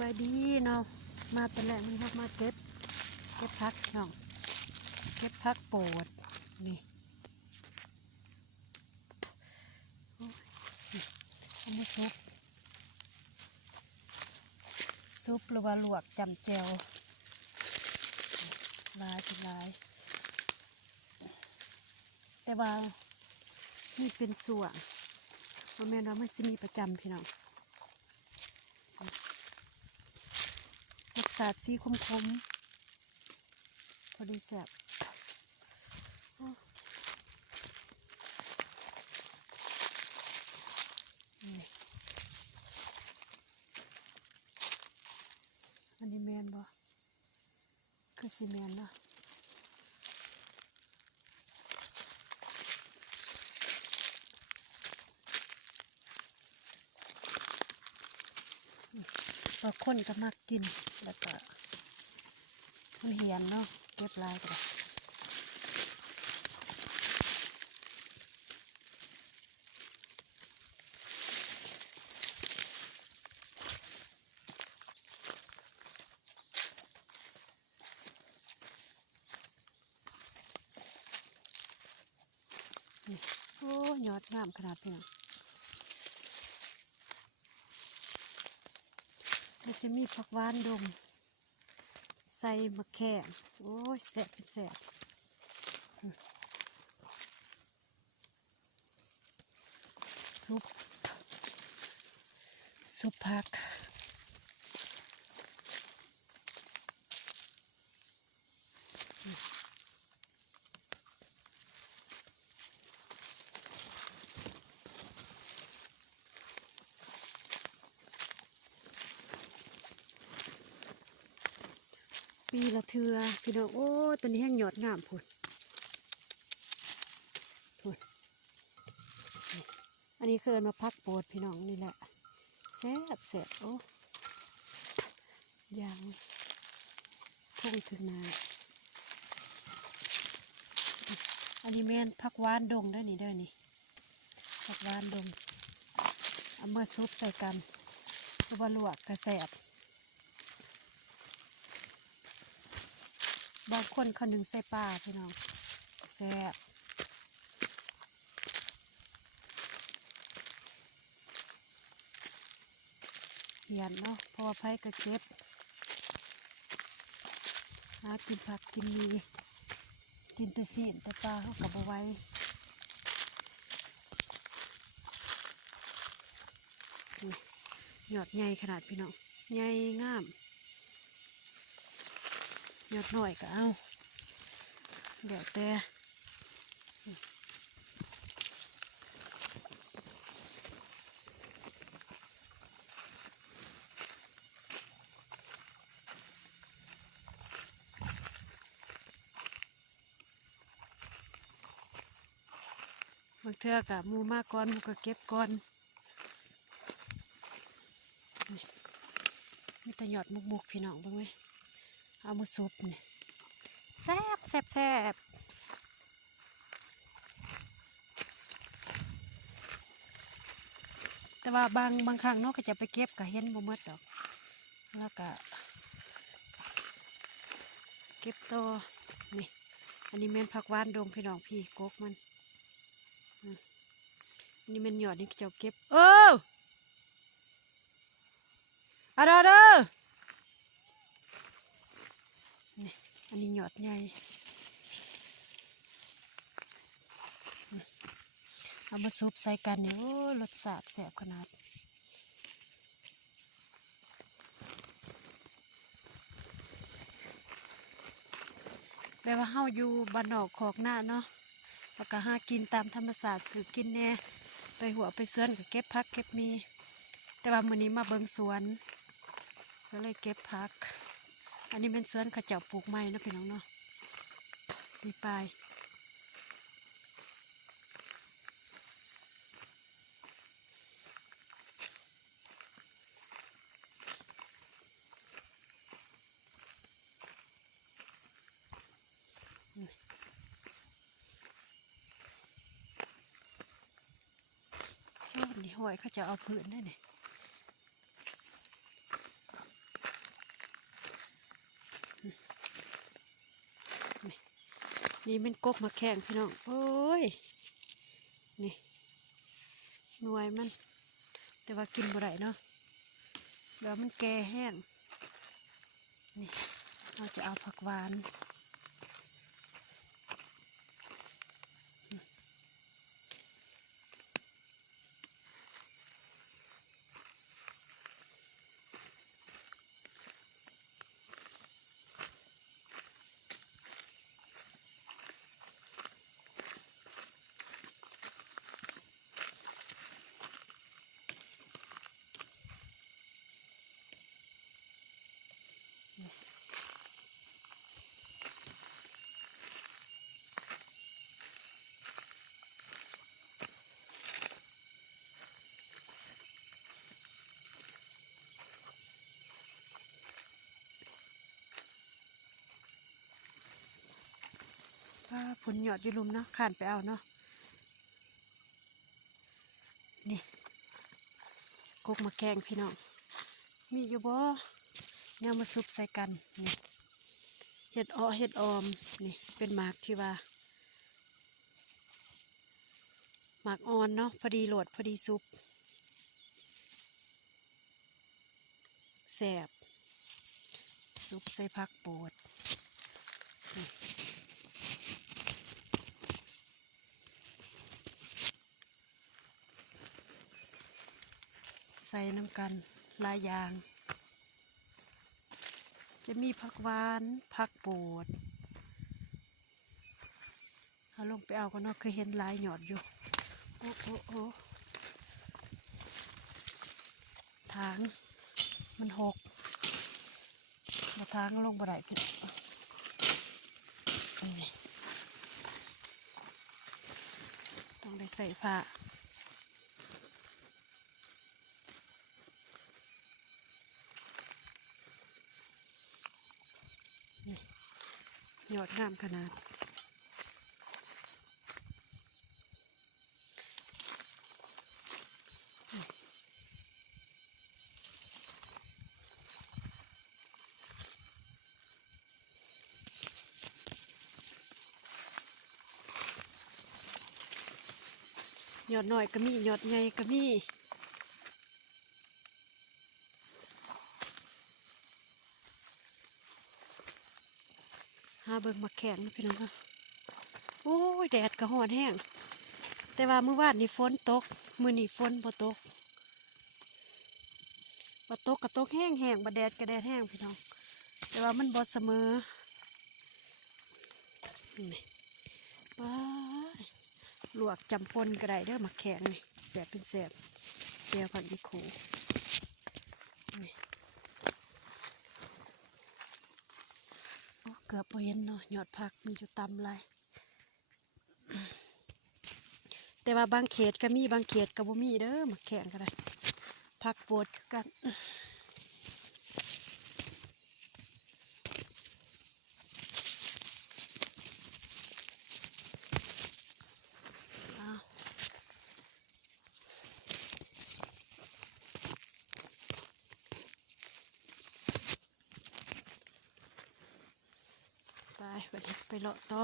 บายดีเนาะมาเป็นแหละมันครับมาเก็บพักเนาะเก็บพักโปดนี่อันนี้ซุปหรือว่าลวกจำแจวลายเป็นลายแต่ว่านี่เป็นส่วนว่าแม่เราไม่สิมีประจำพี่น้องรสชาติสีคมพอดีแซ่บอันนี้แมนบ่คือซีแมนเนาะบางคนก็มักกินแล้วก็มันเหียนเนาะเก็บลายกันโอ้ยอดงามขนาดนี้มันจะมีผักหวานดงใส่มะแขกโอ้ยแสบแสบซุปผักปีละเทือพี่น้องโอ้ตัวนี้แห้งยอดงามพุ่นอันนี้คือมาพักโปดพี่น้องนี่แหละแซ่บแซ่บโอ้ยางพุ่งถึงนาอันนี้แม่นผักหวานดงได้นี่เด้อนี่ผักหวานดงเอามาซุปใส่กันแล้วมาลวกกระแสบบางคนเขาหนึ่งใส่ปลาพี่น้องแซ่บเหียนเนาะเพราะว่าไผ่กระเก็บหากินผักกินมีกินแต่ซีนแต่ปลาเขากับเอาไว้หยอดใหญ่ขนาดพี่น้องใหญ่งามหยอดหน่อยก็เอาเดี๋ยวแต่บางเทื่อกับมูมากก่อนมูก็เก็บก่อนมีแต่หยอดมุกพี่น้องบ้างไหมเอามาซุปเนี่ยแซ่บแซ่บแซ่บแต่ว่าบางครั้งเนาะก็จะไปเก็บก็เห็นบ่หมดดอกแล้วก็เก็บตัวนี่อันนี้แม่นผักหวานดงพี่น้องพี่กกมันอันนี้แม่นหยอดนี่จะเก็บอะไรเด้อนี่อันนี้หยอดใหญ่เอามาซุปใส่กันเนี่ยโอ้รสชาติแซ่บขนาดแปลว่าเฮาอยู่บ้านนอกขอกหน้าเนาะแล้วก็หากินตามธรรมชาติสืบกินแน่ไปหัวไปสวนก็เก็บผักเก็บมีแต่ว่ามื้อนี้มาเบิ่งสวนก็เลยเก็บผักอันนี้เป็นสวนเขาเจ้าปลูกไม้นะพี่น้องเนาะมีปลายนี่ห้อยเขาจะเอาผืนได้เนี่ย นี่มันกกมาแข่งพี่น้องโอ้ยนี่หน่วยมันแต่ว่ากินบ่ได้เนาะเดี๋ยวมันแก่แห้งนี่เราจะเอาผักหวานผลหยอดอยู่ลุมเนาะข้านไปเอาเนาะนี่กกมาแกงพี่น้องมีอยู่บ่แนวมาซุปใส่กันนี่เห็ดอ้อเห็ดออมนี่เป็นหมากที่ว่าหมากอ่อนเนาะพอดีโหลดพอดีซุปแซ่บซุปใส่ผักโปดใส่น้ำกันหลายอย่างจะมีผักหวานผักโปดเอาลงไปเอากันเนาะเคยเห็นหลายหยอดอยู่โอ้โอ้โอ้ทางมันหกมาทางลงบ่ได้พี่ต้องได้ใส่ผ้าหยอดงามขนาดหยอดหน่อยก็มีหยอดใหญ่ก็มีหาเบิ่งมาแข่งนะพี่น้องค่ะโอ้ยแดดก็ร้อนแห้งแต่ว่ามื้อวานนี่ฝนตกมื้อนี้ฝนบ่ตกก็ตกแห้งบ่แดดก็แดดแห้งพี่น้องแต่ว่ามันบ่เสมอนี่ว้าลวกจำปนก็ได้เด้อมาแข่งนี่แสบเป็นแสบแก้วผักอีโขนี่เกือบพอเห็นเนาะหยอดผักมันจะตำลายแต่ว่าบางเขตก็มีบางเขตก็บ่มีเด้อมาแข่งก็ได้ผักโปดคือกันไปเลาะต่อ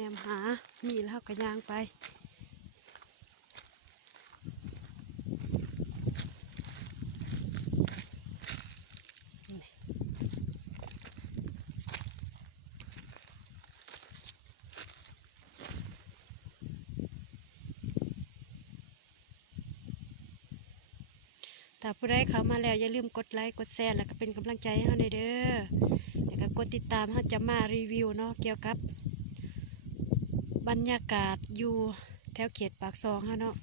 แนมหามีแล้วก็ย่างไปถ้าผู้ใดเข้ามาแล้วอย่าลืมกดไลค์กดแชร์แล้วก็เป็นกำลังใจให้เราเด้อแล้วก็กดติดตามเราจะมารีวิวเนาะเกี่ยวกับบรรยากาศอยู่แถวเขตปากซองเนาะ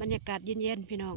บรรยากาศเย็นๆพี่น้อง